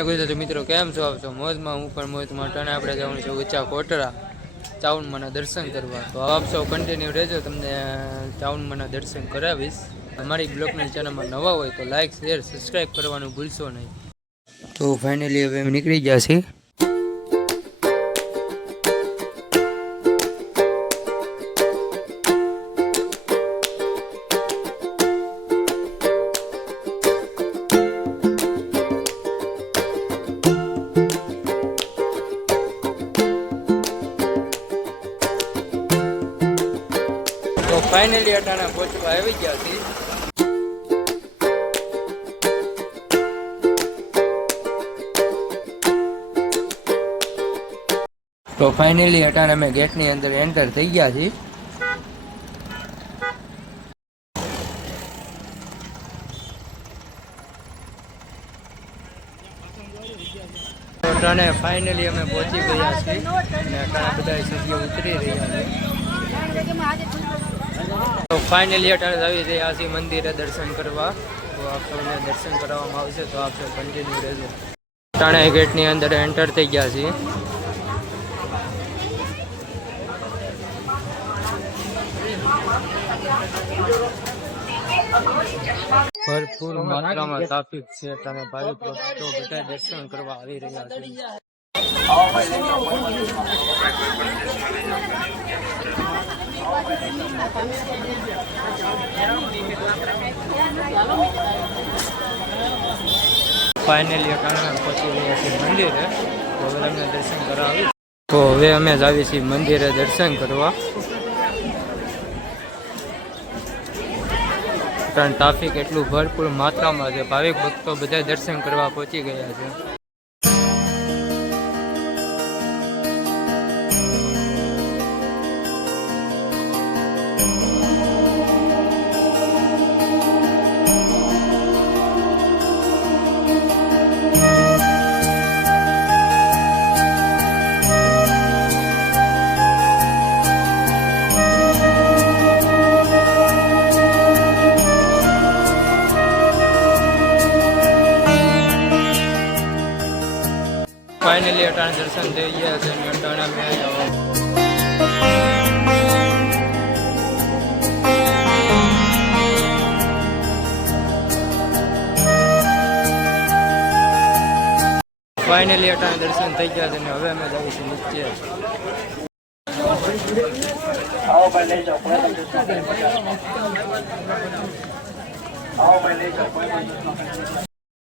ગુજરાતી મિત્રો કેમ છો? છો મોજમાં? હું પણ મોજમાં ટણે આપણે જવાનું છે ઊંચા કોટરા ચાવણમાંના દર્શન કરવા. તો સૌ કન્ટિન્યુ રહેજો, તમને ચાવણમાંના દર્શન કરાવીશ. અમારી બ્લોગની ચેનલમાં નવા હોય તો લાઇક શેર સબસ્ક્રાઈબ કરવાનું ભૂલશો નહીં. તો ફાઇનલી હવે નીકળી ગયા છીએ. ફાઇનલી અટાણા પહોંચવા આવી ગયા છીએ. તો ફાઇનલી અટાણે અમે ગેટની અંદર એન્ટર થઈ ગયા છીએ. અને ફાઇનલી અમે પહોંચી ગયા છીએ. અને અટાણા બધા સભ્યો ઉતરી રહ્યા છે. ફાઇનલી અટાણે આવી રહ્યા છીએ મંદિરે દર્શન કરવા. તો આપ સૌને દર્શન કરવામાં આવશે. તો આપ સૌ કન્ટિન્યુ રહેજો. અટાણે ગેટની અંદર એન્ટર થઈ ગયા છીએ. ભરપૂર માત્રામાં ટ્રાફિક છે તમે ભાવિક ભક્તો બધા દર્શન કરવા આવી રહ્યા છે. ફાઇનલી અટાણા પહોંચી અહીંયા છે મંદિરે. તો હવે તમને દર્શન કરાવી તો હવે અમે જ છીએ મંદિરે દર્શન કરવા. કારણ ટ્રાફિક એટલું ભરપૂર માત્રામાં છે, ભાવિક ભક્તો બધા દર્શન કરવા પહોંચી ગયા છે. ફાઇનલી અટાણે દર્શન થઈ ગયા છે અને અટાણે અમે ફાઇનલી અટાણે દર્શન થઈ ગયા છે અને હવે અમે જઈશું નીચે આવો ભાઈ લઈ જાઓ કોઈ પણ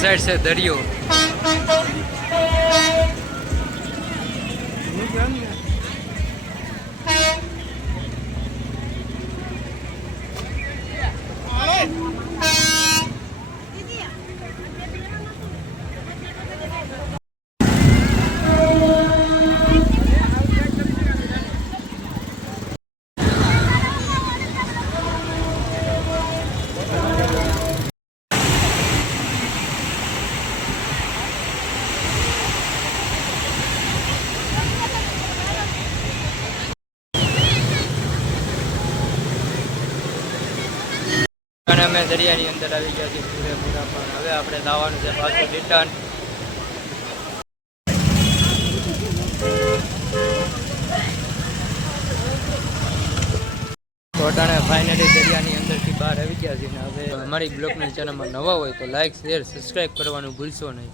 સાઈડ છે દરિયો. અને અમે દરિયાની અંદર આવી ગયા છીએ પૂરેપૂરા પણ હવે આપણે લાવવાનું છે પાછું રિટર્ન ટોટાને ફાઇનલી દરિયાની અંદરથી બહાર આવી ગયા છીએ ને હવે અમારી બ્લોગની ચેનલમાં નવા હોય તો લાઇક શેર સબસ્ક્રાઈબ કરવાનું ભૂલશો નહીં